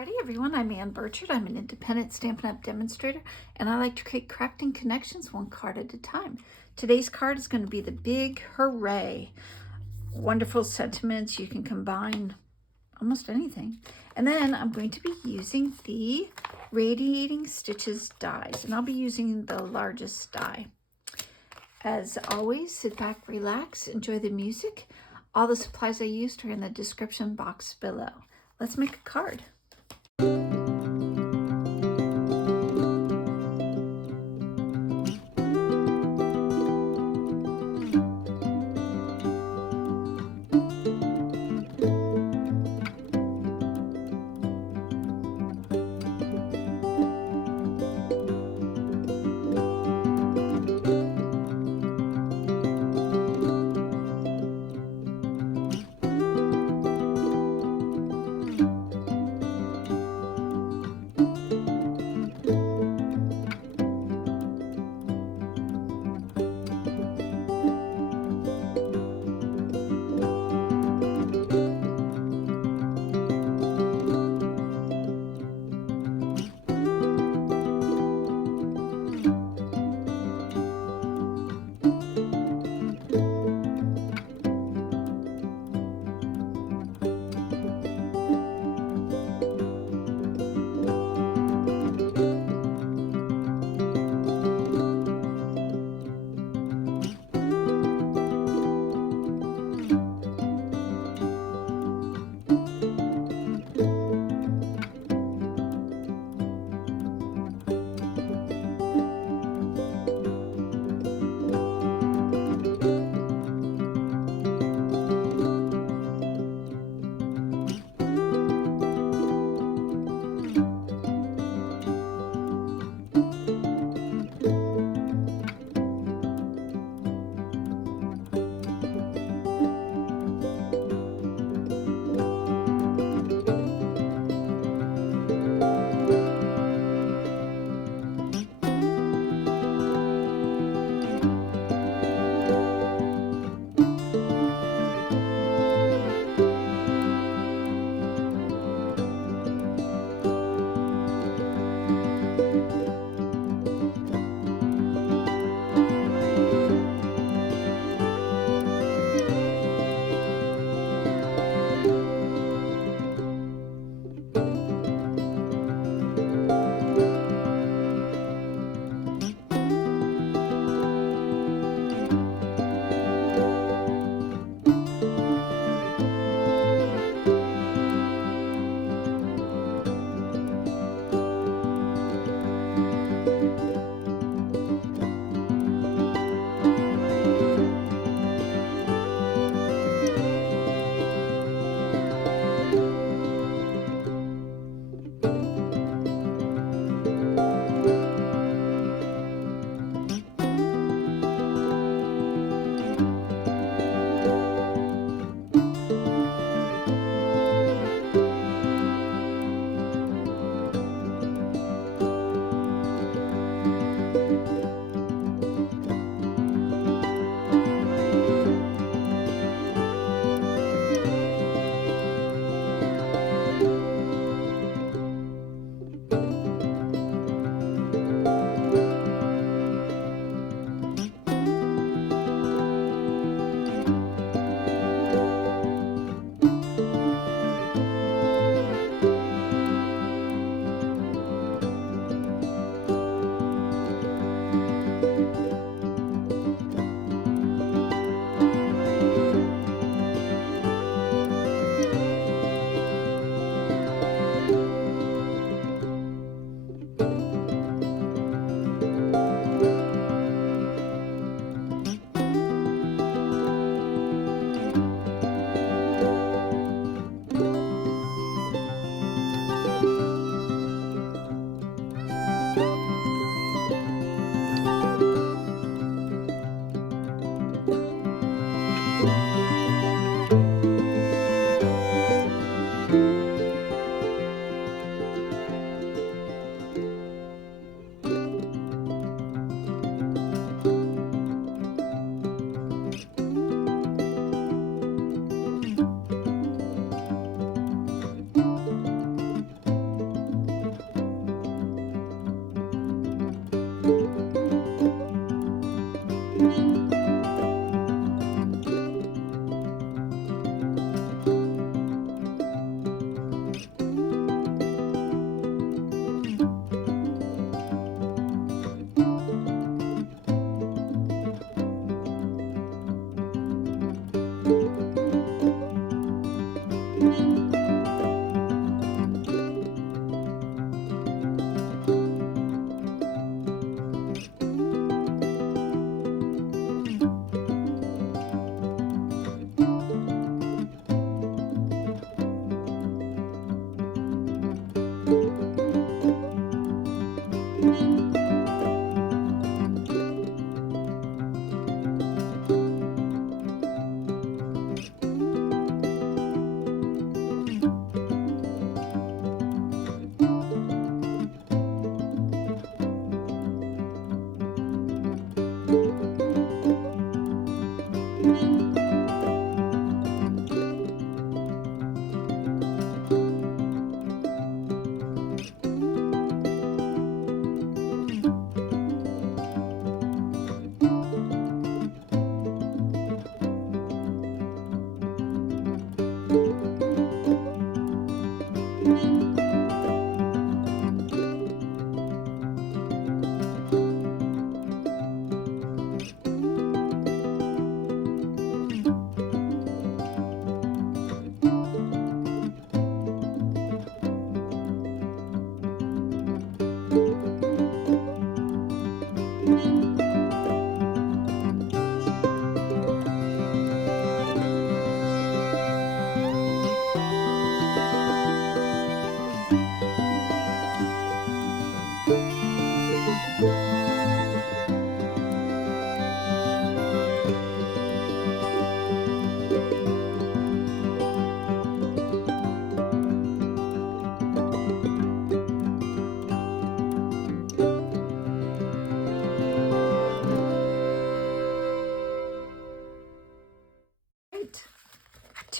Friday, everyone. I'm Ann Birchard. I'm an independent Stampin' Up! Demonstrator, and I like to create crafting connections one card at a time. Today's card is going to be the big Hooray. Wonderful sentiments. You can combine almost anything. And then I'm going to be using the Radiating Stitches dies, and I'll be using the largest die. As always, sit back, relax, enjoy the music. All the supplies I used are in the description box below. Let's make a card.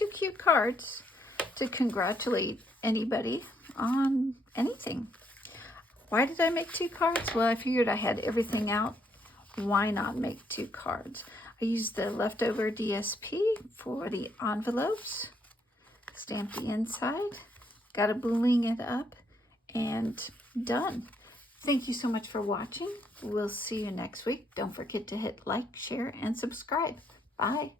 Two cute cards to congratulate anybody on anything. Why did I make two cards? Well, I figured I had everything out. Why not make two cards? I used the leftover DSP for the envelopes, stamped the inside, got a bling it up, and done. Thank you so much for watching. We'll see you next week. Don't forget to hit like, share, and subscribe. Bye.